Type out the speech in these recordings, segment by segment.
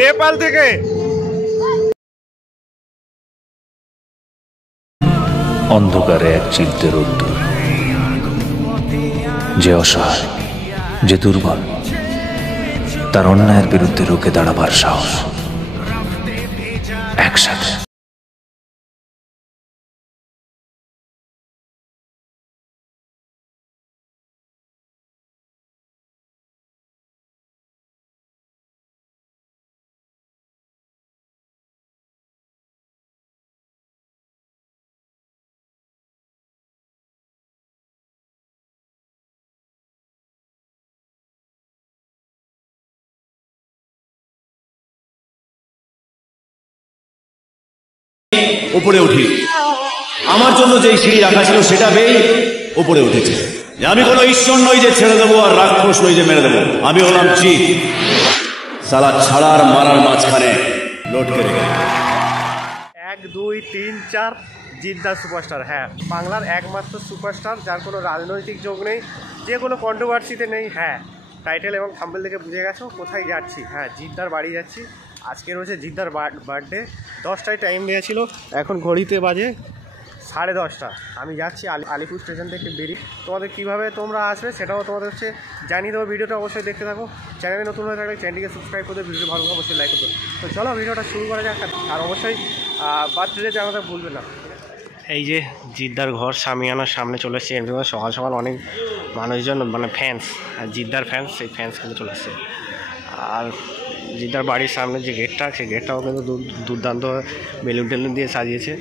নেপাল থেকে অন্ধকারে এক চিলতে রোদ্দুর, যে অসহায়, যে দুর্বল, তার অন্যায়ের বিরুদ্ধে রুখে দাঁড়াবার সাহস, একসাথে। উপরে উঠি, আমার জন্য যেই সিঁড়ি রাখা ছিল সেটা বেয়ে উপরে উঠেছে। আমি কোনো ঈশ্বর নই যে ছেড়ে দেবো, আর রাক্ষস নই যে মেরে দেবো। আমি হলাম জিত, সালা ছাড়ার মারার মাঝখানে লটকে রেখে। 1 2 3 4 জিদ্দার সুপারস্টার। হ্যাঁ, বাংলার একমাত্র সুপারস্টার যার কোনো রাজনৈতিক যোগ নেই, যে কোনো কন্ট্রোভার্সিতে নেই। হ্যাঁ, টাইটেল এবং থাম্বনেল থেকে বুঝে গেছো কোথায় যাচ্ছি। হ্যাঁ, জিদ্দার বাড়ি যাচ্ছি। আজকে রয়েছে জিদ্দার বার্থডে। 10টায় টাইম দেওয়া ছিল, এখন ঘড়িতে বাজে 10:30। আমি যাচ্ছি আলিপুর স্টেশন থেকে বেরিয়ে। তোমাদের কীভাবে তোমরা আসবে সেটাও তোমাদের হচ্ছে জানিয়ে দেবো। ভিডিওটা অবশ্যই দেখতে থাকো। চ্যানেলে নতুন হয়ে থাকলে চ্যানেলটিকে সাবস্ক্রাইব করে ভিডিও ভালো অবশ্যই লাইক করবে। তো চলো ভিডিওটা শুরু করা যাক। আর অবশ্যই বার্থডে জানাতে ভুলবে না। এই যে জিদ্দার ঘর সামিয়ানার সামনে চলে এসছে। এমনি সকাল সকাল অনেক মানুষজন মানে ফ্যান্স, জিদ্দার ফ্যান্স, সেই ফ্যান্স কিন্তু চলে এসছে। আর জিদ্দার বাড়ির সামনে যে গেটটা, সেই গেটটাও কিন্তু দুর্দান্ত বেলুন টেলুন দিয়ে সাজিয়েছে।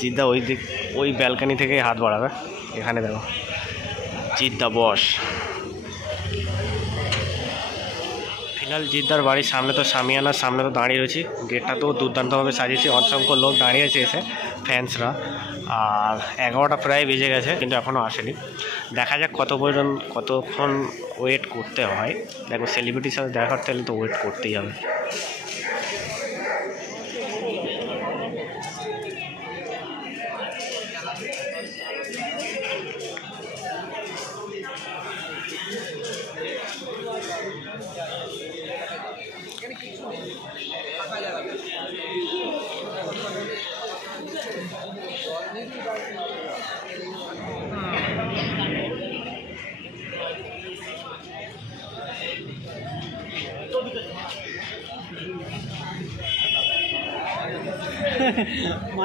জিদ্দা ওই ব্যালকানি থেকে হাত বাড়াবে। এখানে দেখো জিদ্দা বস। ফিলহাল জিদ্দার বাড়ির সামনে তো সামিয়ানার সামনে তো দাঁড়িয়ে রয়েছি। গেটটা তো দুর্দান্তভাবে সাজিয়েছে, অসংখ্য লোক দাঁড়িয়েছে এসে, ফ্যান্সরা। আর 11টা প্রায় বেজে গেছে, কিন্তু এখনও আসেনি। দেখা যাক কতক্ষণ ওয়েট করতে হয়। দেখো সেলিব্রিটির সাথে দেখা করতে হলে তো ওয়েট করতেই হবে।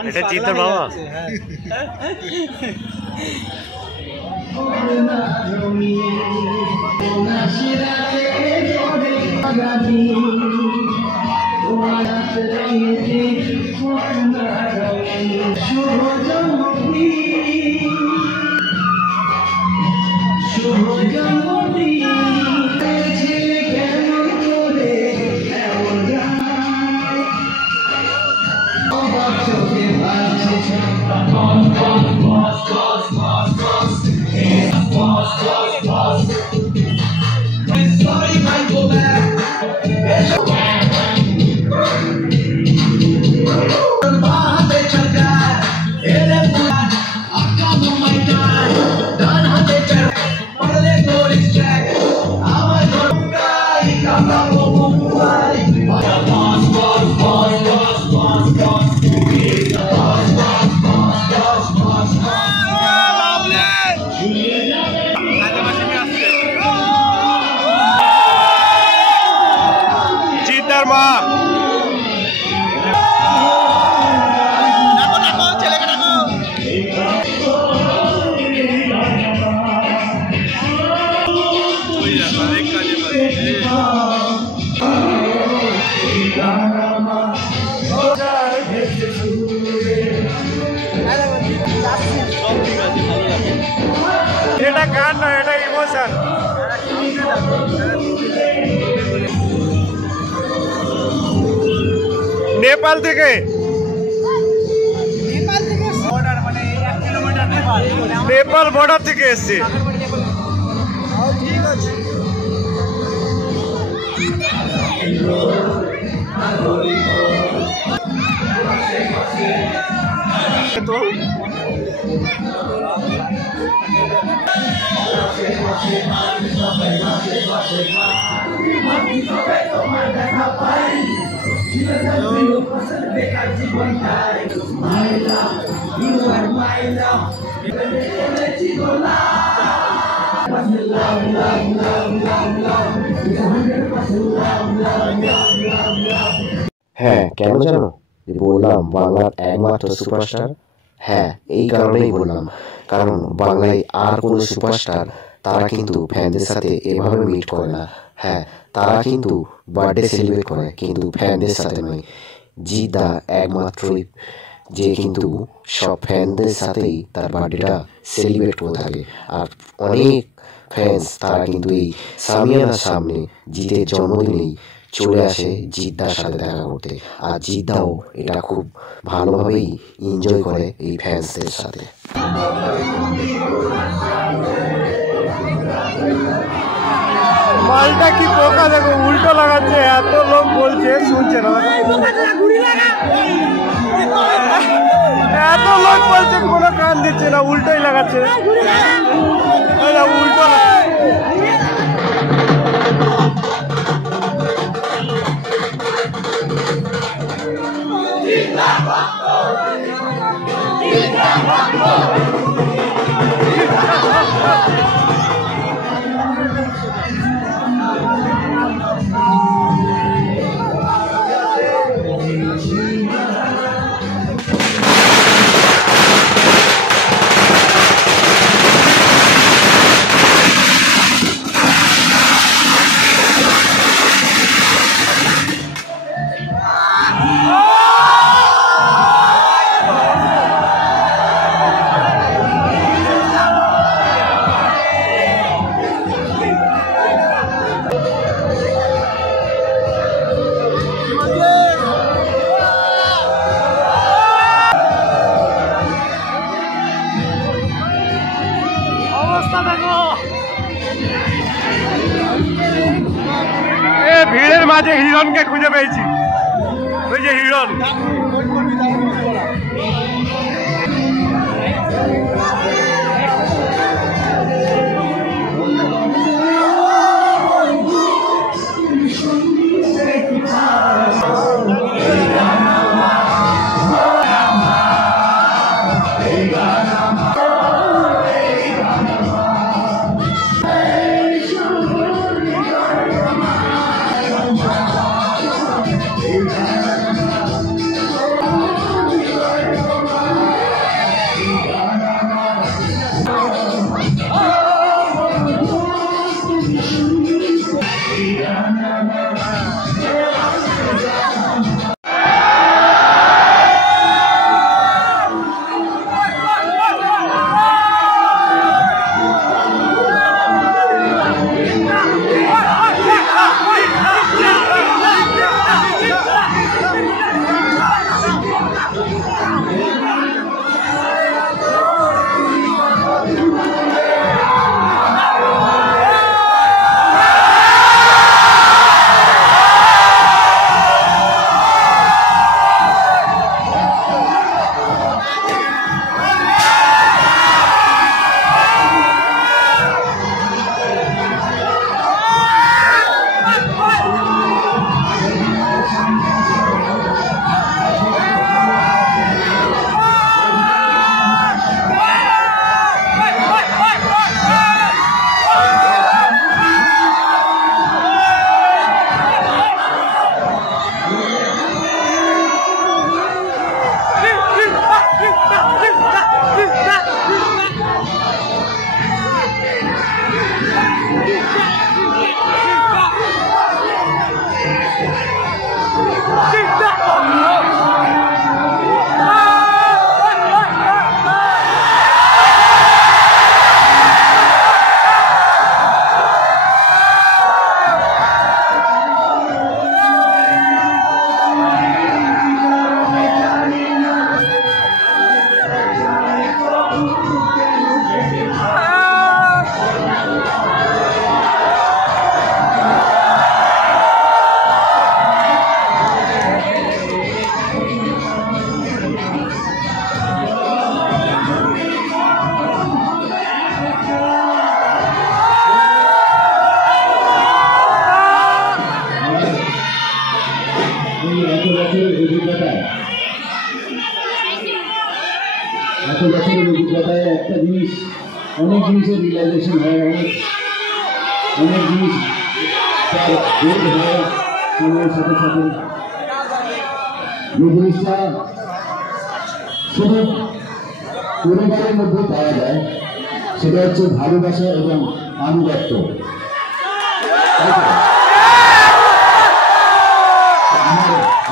এটা জিদ্দার বাবা। এটা গান নয়, এটা ইমোশন। নেপাল থেকে, নেপাল বর্ডার থেকে এসছে। ঠিক আছে, তো। হ্যাঁ, কেন জানো? বললাম বাংলার একমাত্র সুপারস্টার। হ্যাঁ, এই কারণেই বললাম, কারণ বাংলায় আর কোনো সুপারস্টার তারা কিন্তু ফ্যানদের সাথে এভাবে মিট করে না। হ্যাঁ, তারা কিন্তু বার্থডে সেলিব্রেট করে, কিন্তু ফ্যানদের সাথে নয়। জিৎ দা একমাত্রই যে কিন্তু সব ফ্যানদের সাথেই তার বার্থডেটা সেলিব্রেট করে থাকে। আর অনেক ফ্যান্স তারা কিন্তু এই সামিয়ানার সামনে জিতের জন্মদিনেই চলে আসে জিদ্দার সাথে দেখা করতে। আর জিদ্দাও এটা খুব ভালোভাবেই এনজয় করে এই ফ্যান্সদের সাথে। মালটা কি পোকা দেখো, উল্টো লাগাচ্ছে, এত লোক বলছে শুনছে না। এত লোক বলছে কোনো কান দিচ্ছে না, উল্টোই লাগাচ্ছে, উল্টো। ভিড়ের মাঝে হিরণকে খুঁজে পেয়েছি, ওই যে হিরণ। বছরের অভিজ্ঞতায় একটা জিনিস, অনেক জিনিসের রিয়েলাইজেশন হয়, অনেক জিনিস তার বোধ হয় সময়ের সাথে সাথে। যে জিনিসটা শুধু পরিবারের মধ্যে পাওয়া যায় সেটা হচ্ছে ভালোবাসা এবং আনুগত্য।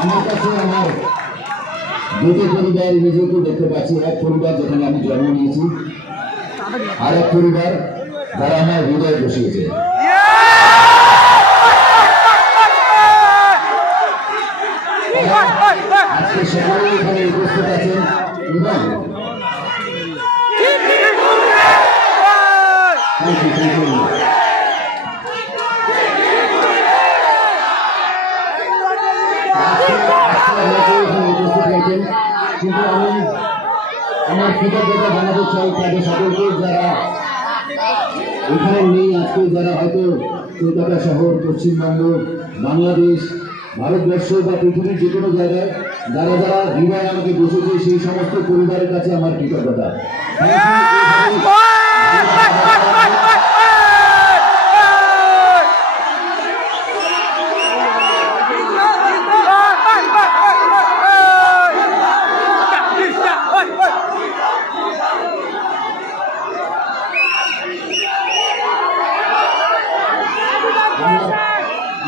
আমার কাছে আমার দুটো পরিবার নিজেকে দেখতে পাচ্ছি। এক পরিবার যেখানে আমি জন্ম নিয়েছি, আর এক পরিবার যারা আমার হৃদয়ে বসিয়েছে। আজকে সকলেই এখানে উপস্থিত আছেন এবং কিন্তু আমি আমার কৃতজ্ঞতা জানাতে চাই তাদের সকলকে যারা এখানে নেই আজকে, যারা হয়তো কলকাতা শহর, পশ্চিমবঙ্গ, বাংলাদেশ, ভারতবর্ষ বা পৃথিবীর যে কোনো জায়গায় যারা যারা হৃদয় আমাকে বসেছে, সেই সমস্ত পরিবারের কাছে আমার কৃতজ্ঞতা।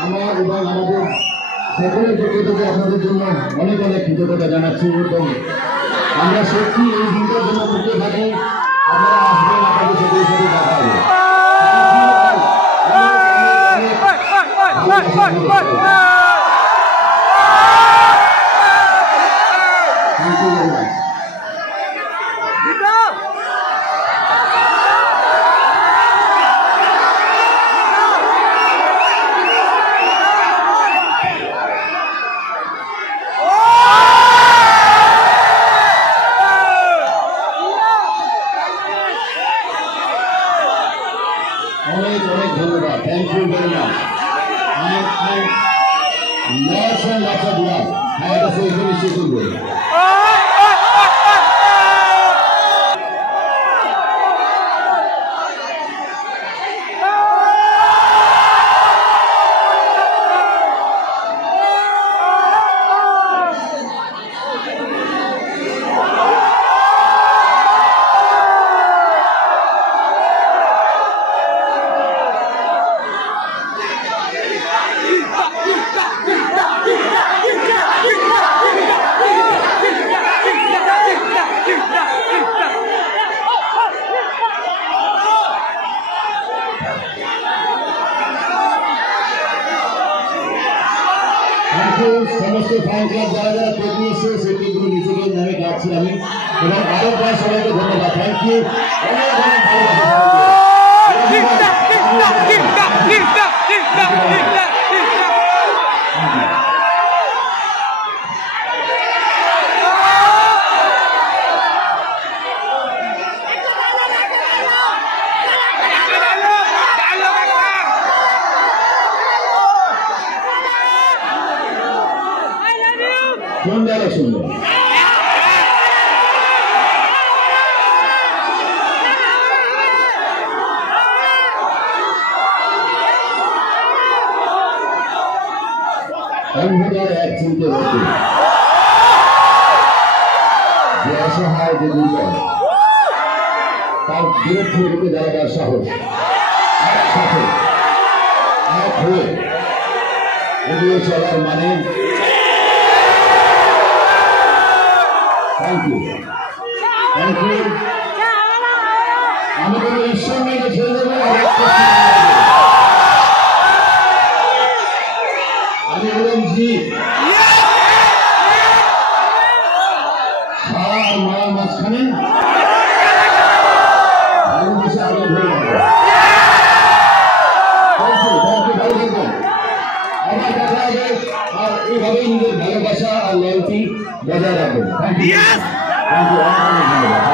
আমার এবং আমাদের সকলের পক্ষ থেকে আপনাদের জন্য অনেক অনেক কৃতজ্ঞতা জানাচ্ছি এবং আমরা সত্যি এই দিনটার জন্য মুখে থাকি। আপনারা আসবেন, আপনাদের সকলের সাথে দেখা হবে। Thank you very much. অনেক অনেক ধন্যবাদ। Thank you very much. Lots and lots of love. হ্যাঁ, এটা সেই নিশ্চয় করবো। সমস্ত ফ্যান ক্লাব যারা যারা পেট নিয়েছে সেই পেটগুলো নিজেকে নামে ডাকছি আমি, এবং আরো প্রায় সবাইকে ধন্যবাদ। Thank you. কোন ডায়লগ শুনবেন? অন্ধকার এক চিনতে হচ্ছে যে অসহায়, যে দুর্বল, তার বিরুদ্ধে রুখে দাঁড়াবার সাহস, একসাথে এক হয়ে এগিয়ে চলার মানে। Thank you, thank you. আমি কোনো ঈশ্বর মেয়েকে ছেড়ে দেবো, আমি বললাম জি। সারা আর মারা মাঝখানে ভালোবেসে আগে ধরে যাবো। Thank you, thank you. ভালো থাকবেন। আমার কথা হবে, আর এইভাবেই নিজের ভালোবাসা আর লয়্যালটি বজায় রাখবেন। Thank you, thank you. অনেক অনেক ধন্যবাদ।